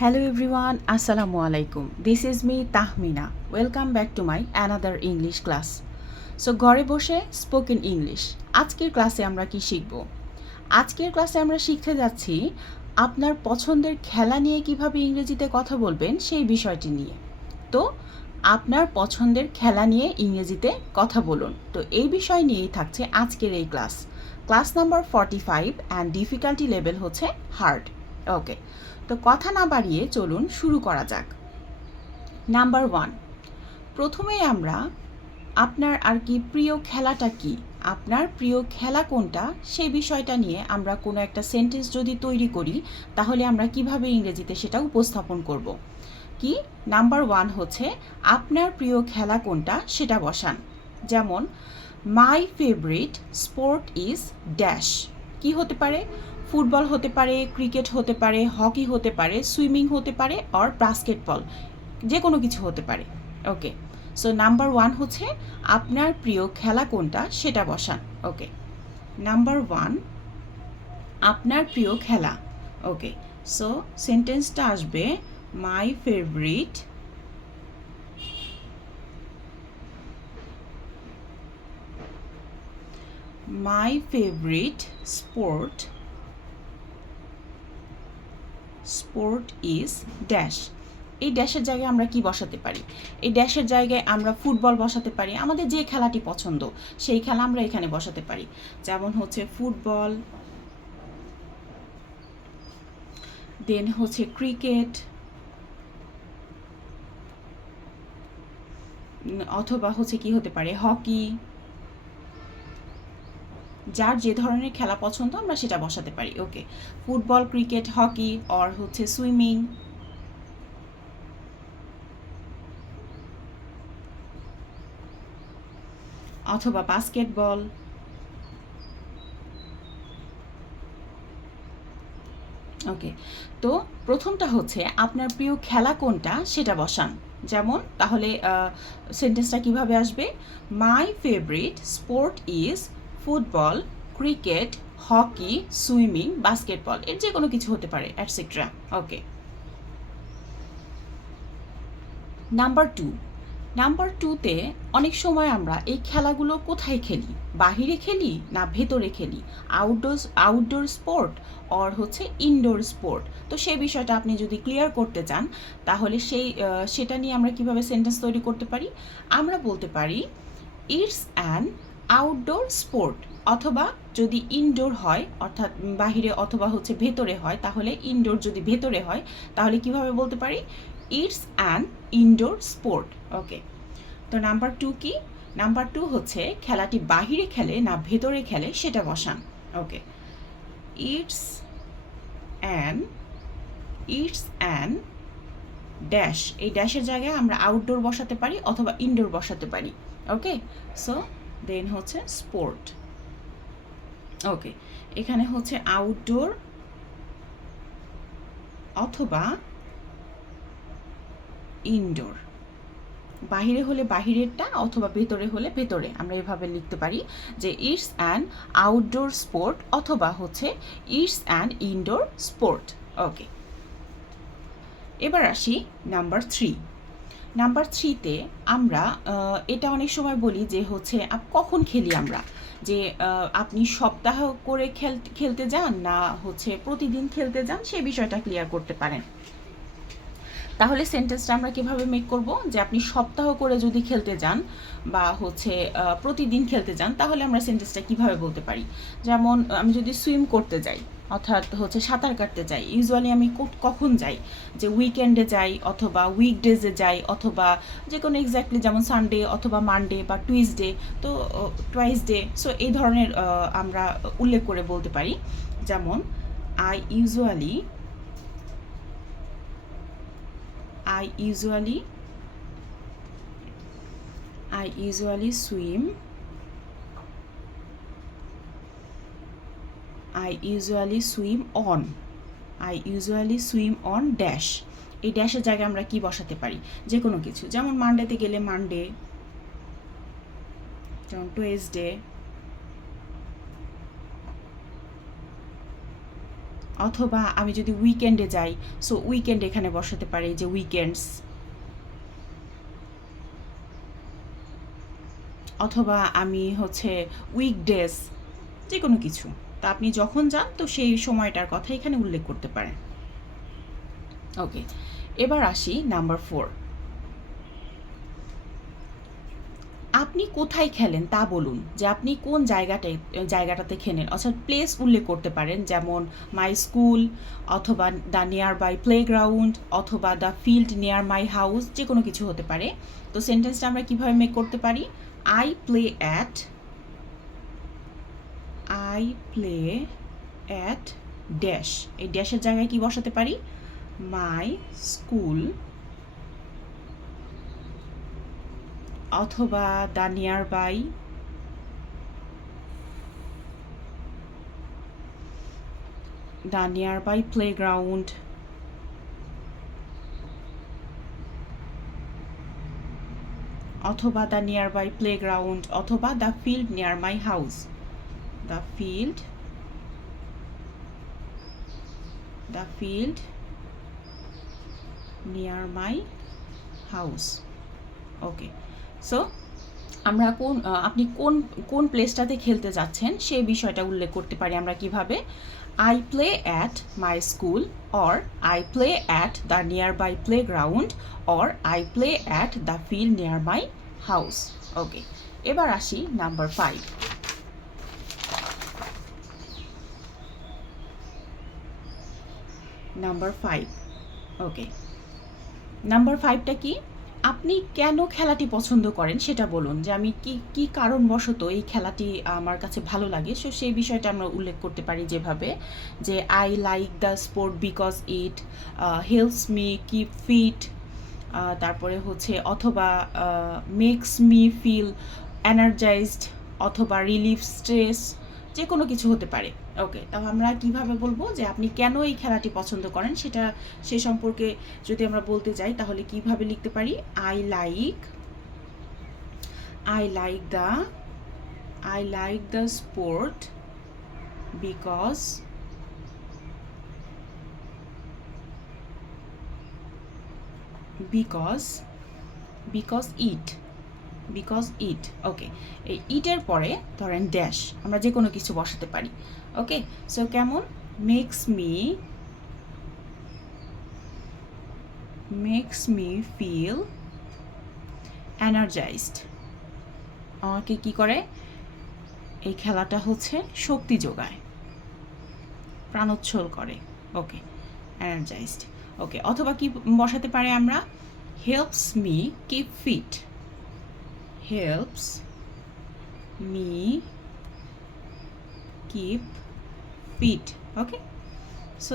Hello everyone, Assalamu alaikum. This is me Tahmina. Welcome back to my another English class. So ঘরে বসে spoken English. আজকের ক্লাসে আমরা কি শিখব? আজকের ক্লাসে আমরা শিখতে যাচ্ছি আপনার পছন্দের খেলা নিয়ে কিভাবে ইংরেজিতে কথা বলবেন সেই বিষয়টি নিয়ে। তো আপনার পছন্দের খেলা নিয়ে ইংরেজিতে কথা বলুন। তো এই বিষয় নিয়েই থাকছে আজকের এই class. Class number 45 and difficulty level হচ্ছে হার্ড। ওকে, তো কথা না বাড়িয়ে চলুন শুরু করা যাক। নাম্বার 1, প্রথমেই আমরা আপনার আর কি প্রিয় খেলাটা কি, আপনার প্রিয় খেলা কোনটা সেই বিষয়টা নিয়ে আমরা কোনো একটা সেন্টেন্স যদি তৈরি করি তাহলে আমরা কিভাবে ইংরেজিতে সেটা উপস্থাপন করব। কি নাম্বার 1 হচ্ছে আপনার প্রিয় খেলা কোনটা সেটা বসান। যেমন মাই ফেভারিট স্পোর্ট ইজ ড্যাশ। কি হতে পারে? ফুটবল হতে পারে, ক্রিকেট হতে পারে, হকি হতে পারে, সুইমিং হতে পারে, অর বাস্কেটবল, যে কোনো কিছু হতে পারে। ওকে, সো নাম্বার 1 হচ্ছে আপনার প্রিয় খেলা কোনটা সেটা বসান। ওকে, নাম্বার 1 আপনার প্রিয় খেলা। ওকে, সো সেন্টেন্সটা আসবে মাই ফেভারিট স্পোর্ট ইজ ড্যাশ। এই ড্যাশের জায়গায় আমরা কি বসাতে পারি? এই ড্যাশের জায়গায় আমরা ফুটবল বসাতে পারি, আমাদের যে খেলাটি পছন্দ সেই খেলা আমরা এখানে বসাতে পারি। যেমন হচ্ছে ফুটবল, দেন হচ্ছে ক্রিকেট, অথবা হচ্ছে কি হতে পারে হকি। যার যে ধরনের খেলা পছন্দ আমরা সেটা বসাতে পারি। ওকে, ফুটবল, ক্রিকেট, হকি, অর হচ্ছে সুইমিং, অথবা বাস্কেটবল। ওকে, তো প্রথমটা হচ্ছে আপনার প্রিয় খেলা কোনটা সেটা বসান। যেমন তাহলে সেন্টেন্সটা কিভাবে আসবে? মাই favourite sport is football, cricket, hockey, swimming, basketball, এর যে কোনো কিছু হতে পারে অ্যাটসেট্রা। ওকে, নাম্বার 2তে অনেক সময় আমরা এই খেলাগুলো কোথায় খেলি? বাহিরে খেলি না ভেতরে খেলি? আউটডোর স্পোর্ট অর হচ্ছে ইনডোর স্পোর্ট। তো সেই বিষয়টা আপনি যদি ক্লিয়ার করতে চান তাহলে সেটা নিয়ে আমরা কিভাবে সেন্টেন্স তৈরি করতে পারি? আমরা বলতে পারি ইটস অ্যান আউটডোর স্পোর্ট, অথবা যদি ইনডোর হয় অর্থাৎ বাহিরে অথবা হচ্ছে ভেতরে হয়, তাহলে ইনডোর যদি ভেতরে হয় তাহলে কিভাবে বলতে পারি? It's an indoor sport. Okay, তো নাম্বার 2 কি? নাম্বার 2 হচ্ছে খেলাটি বাহিরে খেলে না ভেতরে খেলে সেটা বসান। ওকে, ইটস অ্যান ড্যাশ। এই ড্যাশের জায়গায় আমরা আউটডোর বসাতে পারি অথবা ইনডোর বসাতে পারি। ওকে, সো দেন হচ্ছে স্পোর্ট। ওকে, এখানে হচ্ছে আউটডোর অথবা ইনডোর। বাহিরে হলে বাহিরেরটা অথবা ভেতরে হলে ভেতরে, আমরা এভাবে লিখতে পারি যে ইটস অ্যান আউটডোর স্পোর্ট অথবা হচ্ছে ইটস অ্যান ইনডোর স্পোর্ট। ওকে, এবার আসি নাম্বার 3তে আমরা এটা অনেক সময় বলি যে হচ্ছে কখন খেলি আমরা, যে আপনি সপ্তাহ করে খেলতে যান না হচ্ছে প্রতিদিন খেলতে যান, সেই বিষয়টা ক্লিয়ার করতে পারেন। তাহলে সেন্টেন্সটা আমরা কিভাবে মেক করব? যে আপনি সপ্তাহ করে যদি খেলতে যান বা হচ্ছে প্রতিদিন খেলতে যান তাহলে আমরা সেন্টেন্সটা কিভাবে বলতে পারি? যেমন আমি যদি সুইম করতে যাই অর্থাৎ হচ্ছে সাঁতার কাটতে যাই, ইউজুয়ালি আমি কখন যাই? যে উইকেন্ডে যাই অথবা উইকডেজে যাই অথবা যে কোনো এক্স্যাক্টলি, যেমন সানডে অথবা মানডে বা টুয়াইস ডে। সো এই ধরনের আমরা উল্লেখ করে বলতে পারি। যেমন I usually swim on dash. এই ড্যাশের জায়গায় আমরা কি বসাতে পারি? যে কোনো কিছু, যেমন মানডেতে গেলে মানডে, যেমন টুয়েসডে, অথবা আমি যদি উইকেন্ডে যাই, সো উইকেন্ড এখানে বসাতে পারি যে উইকেন্ডস, অথবা আমি হচ্ছে উইকডেজ, যে কোনো কিছু। তা আপনি যখন যান তো সেই সময়টার কথা এখানে উল্লেখ করতে পারেন। ওকে, এবার আসি নাম্বার 4। আপনি কোথায় খেলেন তা বলুন, যে আপনি কোন জায়গাটাতে খেলেন, অর্থাৎ প্লেস উল্লেখ করতে পারেন, যেমন মাই স্কুল, অথবা দ্য নিয়ার বাই প্লেগ্রাউন্ড, অথবা the field near my house, যে কোনো কিছু হতে পারে। তো সেন্টেন্সটা আমরা কীভাবে মেক করতে পারি? আই প্লে অ্যাট ড্যাশ, এই ড্যাশের জায়গায় কি বসাতে পারি? মাই স্কুল, অথবা দ্য নিয়ার বাই প্লেগ্রাউন্ড, অথবা দ্য নিয়ার বাই প্লেগ্রাউন্ড, অথবা the field near my house, the field near my house. Okay, so আমরা আপনি কোন প্লেসটাতে খেলতে যাচ্ছেন সেই বিষয়টা উল্লেখ করতে পারি আমরা কিভাবে? I play at my school, or I play at the nearby playground, or I play at the field near my house. Okay, এবার আসি নাম্বার 5। ওকে, নাম্বার 5টা কি? আপনি কেন খেলাটি পছন্দ করেন সেটা বলুন, যে আমি কি কারণবশত এই খেলাটি আমার কাছে ভালো লাগে, সো সেই বিষয়টা আমরা উল্লেখ করতে পারি যেভাবে, যে I like the sport because it helps me keep fit, তারপরে হচ্ছে অথবা মেক্স মি ফিল এনার্জাইজড, অথবা রিলিফ স্ট্রেস, যে কোনো কিছু হতে পারে। ওকে, তাহলে আমরা কিভাবে বলবো যে আপনি কেন এই খেলাটি পছন্দ করেন সেটা, সে সম্পর্কে যদি আমরা বলতে যাই তাহলে কিভাবে লিখতে পারি? I like the sport because it. Okay, এই ইটের পরে ধরেন ড্যাশ, আমরা যে কোনো কিছু বসাতে পারি। ওকে, সো কেমন? মেক্স মি ফিল এনার্জাইজড, আমাকে কি করে? এই খেলাটা হচ্ছে শক্তি যোগায়, প্রাণোচ্ছল করে। ওকে, এনার্জাইজড। ওকে, অথবা কি বসাতে পারে আমরা? Helps me keep fit, okay, so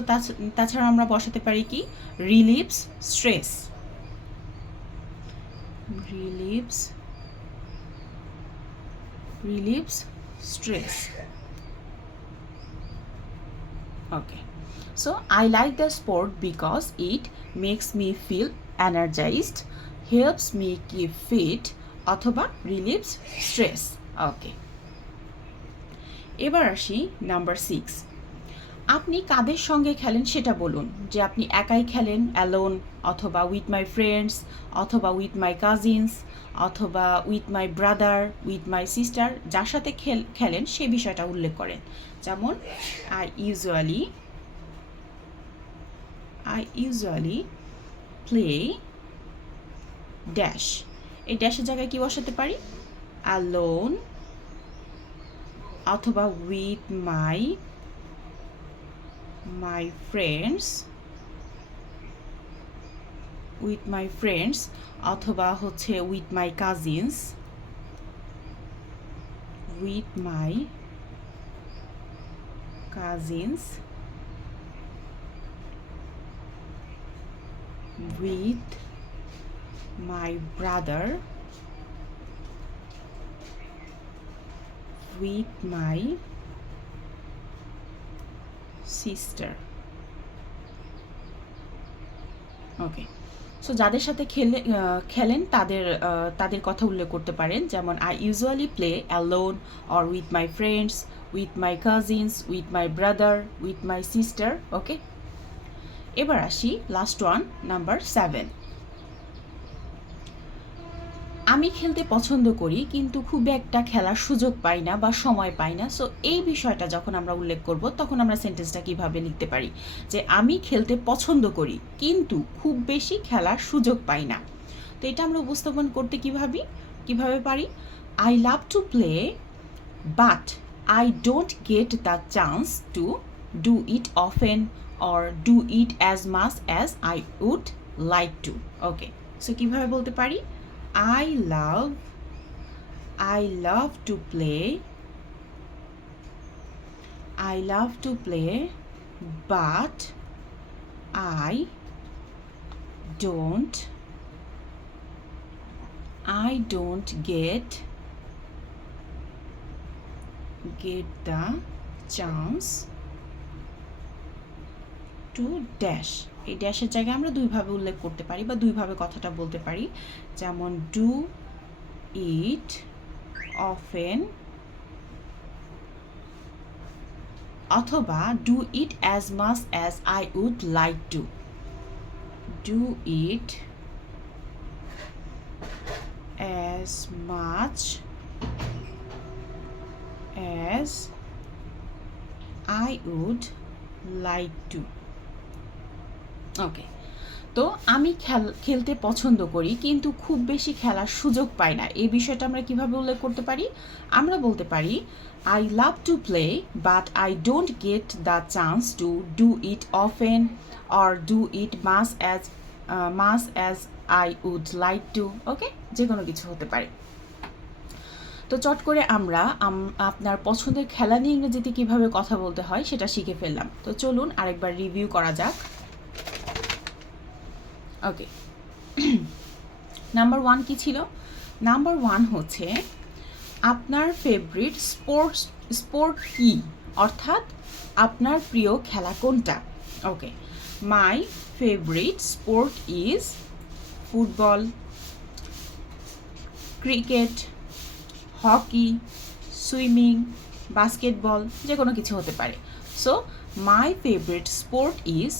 তাছাড়া আমরা বসাতে পারি কি? Relieves stress. Okay, so I like the sport because it makes me feel energised, helps me keep fit, অথবা রিলিভস স্ট্রেস। ওকে, এবার আসি নাম্বার 6। আপনি কাদের সঙ্গে খেলেন সেটা বলুন, যে আপনি একাই খেলেন, অ্যালোন, অথবা উইথ মাই ফ্রেন্ডস, অথবা উইথ মাই কাজিনস, অথবা with my brother, with my sister, যার সাথে খেলেন সে বিষয়টা উল্লেখ করেন। যেমন আই ইউজুয়ালি প্লে ড্যাশ, এই ড্যাশের জায়গায় কি বসাতে পারি? অ্যালোন, অথবা উইথ মাই ফ্রেন্ডস, অথবা হচ্ছে with my cousins, with my brother, with my sister. Okay, so যাদের সাথে খেলেন তাদের কথা উল্লেখ করতে পারেন, যেমন I usually play alone, or with my friends, with my cousins, with my brother, with my sister. ওকে, এবার আসি লাস্ট ওয়ান, নাম্বার 7। আমি খেলতে পছন্দ করি কিন্তু খুব একটা খেলার সুযোগ পাই না বা সময় পাই না। সো এই বিষয়টা যখন আমরা উল্লেখ করব তখন আমরা সেন্টেন্সটা কিভাবে লিখতে পারি, যে আমি খেলতে পছন্দ করি কিন্তু খুব বেশি খেলার সুযোগ পাই না। তো এটা আমরা উপস্থাপন করতে কিভাবে পারি, I love to play but I don't get the chance to do it often or do it as much as I would like to. Okay, so কীভাবে বলতে পারি, I love to play but I don't get the chance to dash। এই ড্যাশের জায়গায় আমরা দুইভাবে উল্লেখ করতে পারি বা দুইভাবে কথাটা বলতে পারি, যেমন ডু ইট অফেন অথবা do it as much as I would like to. Do it as much as I would like to. Okay, তো আমি খেলতে পছন্দ করি কিন্তু খুব বেশি খেলার সুযোগ পাই না, এই বিষয়টা আমরা কিভাবে উল্লেখ করতে পারি, আমরা বলতে পারি I love to play but I don't get the chance to do it often or do it much as I would like to. Okay, যে কোনো কিছু হতে পারে। তো চট করে আমরা আপনার পছন্দের খেলা নিয়ে ইংরেজিতে কীভাবে কথা বলতে হয় সেটা শিখে ফেললাম। তো চলুন আরেকবার রিভিউ করা যাক। ওকে, নাম্বার 1 কি ছিল? নাম্বার 1 হচ্ছে আপনার ফেভারিট স্পোর্ট কি, অর্থাৎ আপনার প্রিয় খেলা কোনটা। Okay, my favourite sport is football, cricket, hockey, swimming, basketball, যে কোনো কিছু হতে পারে। So my favourite sport is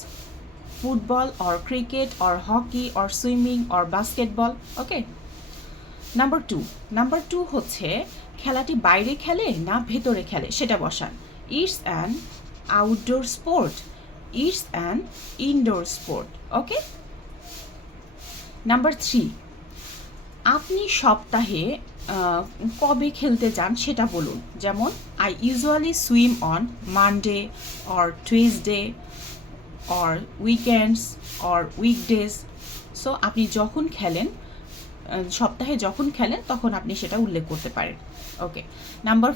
football or cricket or hockey or swimming or basketball. Okay, number 2 হচ্ছে খেলাটি বাইরে খেলে না ভেতরে খেলে সেটা বসান। It's an outdoor sport, it's an indoor sport. Okay, number 3 আপনি সপ্তাহে কবে খেলতে যান সেটা বলুন, যেমন I usually swim on Monday or Tuesday or weekends or weekdays। So আপনি যখন খেলেন, সপ্তাহে যখন খেলেন তখন আপনি সেটা উল্লেখ করতে পারেন। ওকে, নাম্বার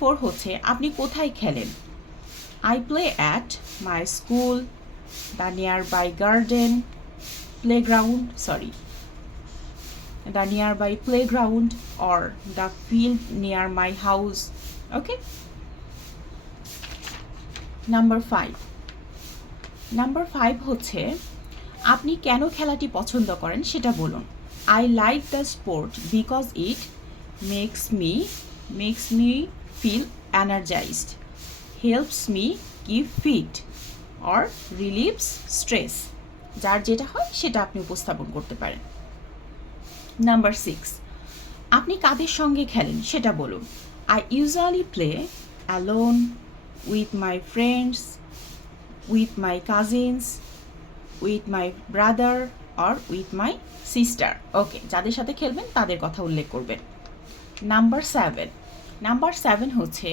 4 হচ্ছে আপনি কোথায় খেলেন। I play at my school, the nearby playground or the field near my house. Okay, number 5 হচ্ছে আপনি কেন খেলাটি পছন্দ করেন সেটা বলুন। I like the sport because it makes me feel energised, helps me keep fit or relieves stress. যার যেটা হয় সেটা আপনি উপস্থাপন করতে পারেন। নাম্বার 6 আপনি কাদের সঙ্গে খেলেন সেটা বলুন। I usually play alone, with my friends, with my cousins, with my brother or with my sister. ওকে, যাদের সাথে খেলবেন তাদের কথা উল্লেখ করবেন। নাম্বার 7 হচ্ছে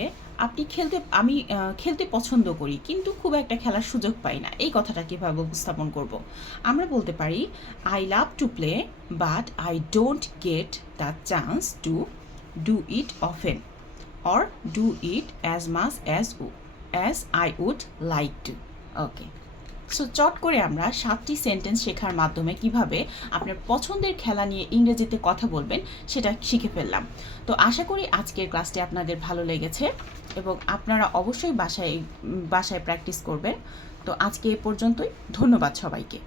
আমি খেলতে পছন্দ করি কিন্তু খুব একটা খেলার সুযোগ পাই না, এই কথাটা কীভাবে উপস্থাপন করব, আমরা বলতে পারি I love to play but I don't get the chance to do it often or do it as much as I would like to. Okay, so চট করে আমরা 7টি সেন্টেন্স শেখার মাধ্যমে কিভাবে আপনার পছন্দের খেলা নিয়ে ইংরেজিতে কথা বলবেন সেটা শিখে ফেললাম। তো আশা করি আজকের ক্লাসটি আপনাদের ভালো লেগেছে এবং আপনারা অবশ্যই বাসায় প্র্যাকটিস করবেন। তো আজকে এ পর্যন্তই, ধন্যবাদ সবাইকে।